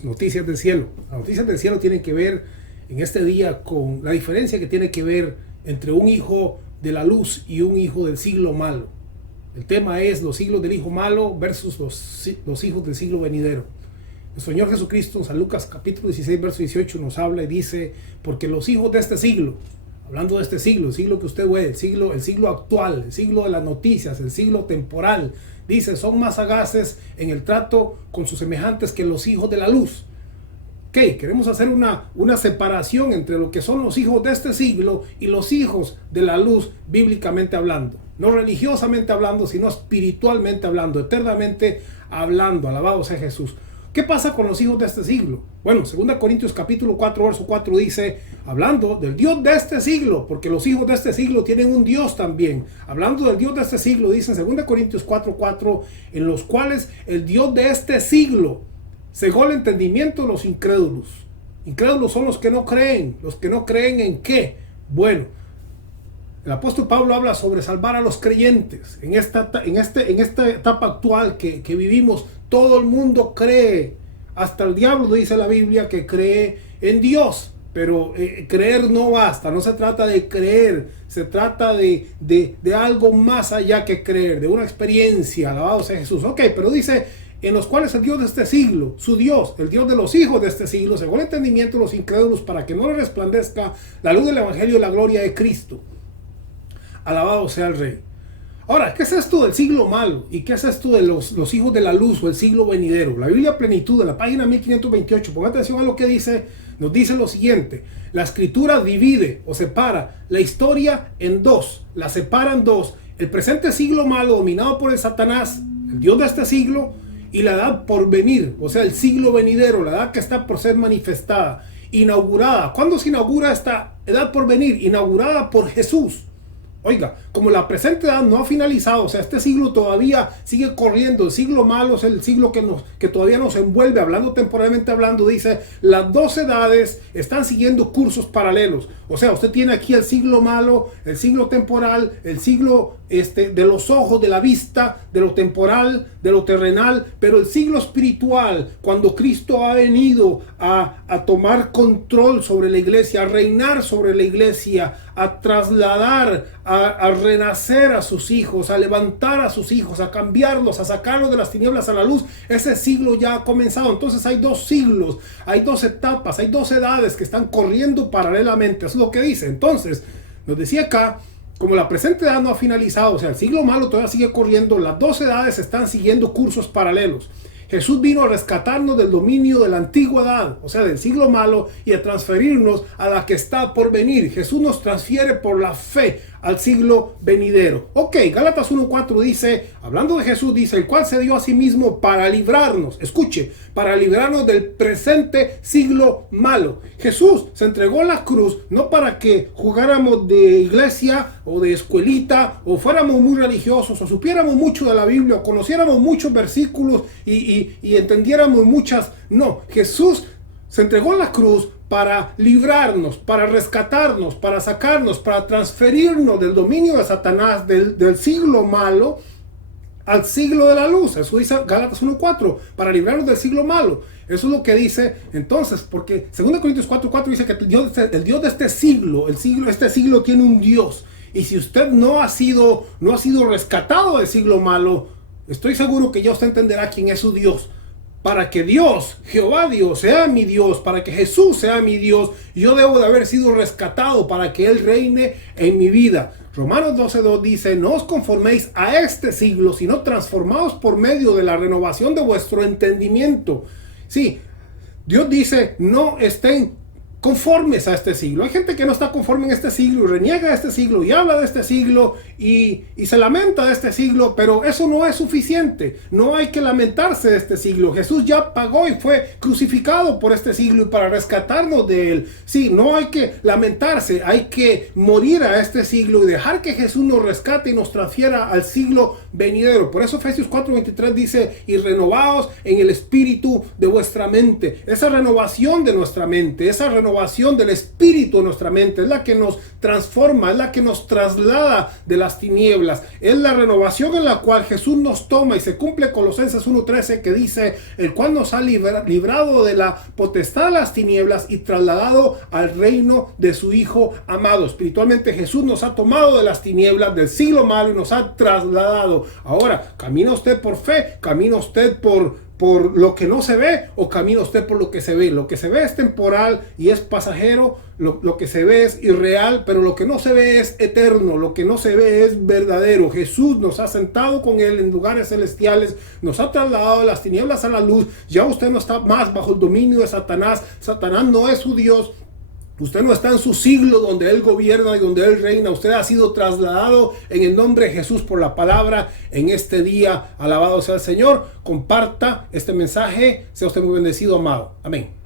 tenemos noticias del cielo. Las noticias del cielo tienen que ver en este día con la diferencia que tiene que ver entre un hijo de la luz y un hijo del siglo malo. El tema es los siglos del hijo malo versus los hijos del siglo venidero. El Señor Jesucristo en San Lucas capítulo 16 verso 18 nos habla y dice: porque los hijos de este siglo, hablando de este siglo, el siglo que usted ve, el siglo actual, el siglo de las noticias, el siglo temporal, dice, son más sagaces en el trato con sus semejantes que los hijos de la luz. ¿Qué? Queremos hacer una separación entre lo que son los hijos de este siglo y los hijos de la luz, bíblicamente hablando. No religiosamente hablando, sino espiritualmente hablando, eternamente hablando. Alabado sea Jesús. ¿Qué pasa con los hijos de este siglo? Bueno, 2 Corintios capítulo 4, verso 4 dice, hablando del Dios de este siglo, porque los hijos de este siglo tienen un Dios también. Hablando del Dios de este siglo, dice en 2 Corintios 4, 4, en los cuales el Dios de este siglo cegó el entendimiento de los incrédulos. Incrédulos son los que no creen. ¿Los que no creen en qué? Bueno, el apóstol Pablo habla sobre salvar a los creyentes. En esta etapa actual que vivimos, todo el mundo cree. Hasta el diablo dice la Biblia que cree en Dios. Pero creer no basta. No se trata de creer. Se trata de algo más allá que creer. De una experiencia. Alabado sea Jesús. Ok, pero dice, en los cuales el Dios de este siglo, su Dios, el Dios de los hijos de este siglo, según el entendimiento de los incrédulos, para que no le resplandezca la luz del evangelio de la gloria de Cristo. Alabado sea el Rey. Ahora, ¿qué es esto del siglo malo? ¿Y qué es esto de los hijos de la luz o el siglo venidero? La Biblia Plenitud, en la página 1528, ponga atención a lo que dice, nos dice lo siguiente. La escritura divide o separa la historia en dos, la separa en dos. El presente siglo malo dominado por el Satanás, el Dios de este siglo, y la edad por venir, o sea, el siglo venidero, la edad que está por ser manifestada, inaugurada. ¿Cuándo se inaugura esta edad por venir? Inaugurada por Jesús. Oiga, como la presente edad no ha finalizado, o sea, este siglo todavía sigue corriendo, el siglo malo es el siglo que todavía nos envuelve, hablando temporalmente hablando, dice, las dos edades están siguiendo cursos paralelos. O sea, usted tiene aquí el siglo malo, el siglo temporal, el siglo de los ojos, de la vista, de lo temporal, de lo terrenal, pero el siglo espiritual, cuando Cristo ha venido a tomar control sobre la iglesia, a reinar sobre la iglesia, a trasladar, a renacer a sus hijos, a levantar a sus hijos, a cambiarlos, a sacarlos de las tinieblas a la luz, ese siglo ya ha comenzado. Entonces hay dos siglos, hay dos etapas, hay dos edades que están corriendo paralelamente. Eso es lo que dice. Entonces, nos decía acá, como la presente edad no ha finalizado, o sea, el siglo malo todavía sigue corriendo, las dos edades están siguiendo cursos paralelos. Jesús vino a rescatarnos del dominio de la antigua edad, o sea, del siglo malo, y a transferirnos a la que está por venir. Jesús nos transfiere por la fe al siglo venidero. Ok, Gálatas 1:4 dice, hablando de Jesús, dice, el cual se dio a sí mismo para librarnos, escuche, para librarnos del presente siglo malo. Jesús se entregó a la cruz no para que jugáramos de iglesia o de escuelita o fuéramos muy religiosos o supiéramos mucho de la Biblia o conociéramos muchos versículos y entendiéramos muchas. No, Jesús se entregó a la cruz para librarnos, para rescatarnos, para sacarnos, para transferirnos del dominio de Satanás, del siglo malo, al siglo de la luz. Eso dice Gálatas 1:4, para librarnos del siglo malo. Eso es lo que dice entonces, porque 2 Corintios 4:4 dice que el Dios de este siglo, este siglo tiene un Dios. Y si usted no ha sido rescatado del siglo malo, estoy seguro que ya usted entenderá quién es su Dios. Para que Dios, Jehová Dios, sea mi Dios, para que Jesús sea mi Dios, yo debo de haber sido rescatado para que Él reine en mi vida. Romanos 12:2 dice, no os conforméis a este siglo, sino transformaos por medio de la renovación de vuestro entendimiento. Sí, Dios dice, no estén conformes a este siglo. Hay gente que no está conforme en este siglo y reniega de este siglo y habla de este siglo y se lamenta de este siglo, pero eso no es suficiente. No hay que lamentarse de este siglo. Jesús ya pagó y fue crucificado por este siglo y para rescatarnos de él. Sí, no hay que lamentarse, hay que morir a este siglo y dejar que Jesús nos rescate y nos transfiera al siglo venidero. Por eso Efesios 4:23 dice, y renovaos en el espíritu de vuestra mente. Esa renovación de nuestra mente, esa renovación del espíritu de nuestra mente es la que nos transforma, es la que nos traslada de las tinieblas. Es la renovación en la cual Jesús nos toma y se cumple Colosenses 1:13 que dice, el cual nos ha librado de la potestad de las tinieblas y trasladado al reino de su Hijo amado. Espiritualmente Jesús nos ha tomado de las tinieblas del siglo malo y nos ha trasladado. Ahora, ¿camina usted por fe? ¿Camina usted por lo que no se ve o camina usted por lo que se ve? Lo que se ve es temporal y es pasajero, lo que se ve es irreal, pero lo que no se ve es eterno, lo que no se ve es verdadero. Jesús nos ha sentado con Él en lugares celestiales, nos ha trasladado de las tinieblas a la luz. Ya usted no está más bajo el dominio de Satanás. Satanás no es su Dios. Usted no está en su siglo donde Él gobierna y donde Él reina. Usted ha sido trasladado en el nombre de Jesús por la palabra en este día. Alabado sea el Señor. Comparta este mensaje. Sea usted muy bendecido, amado. Amén.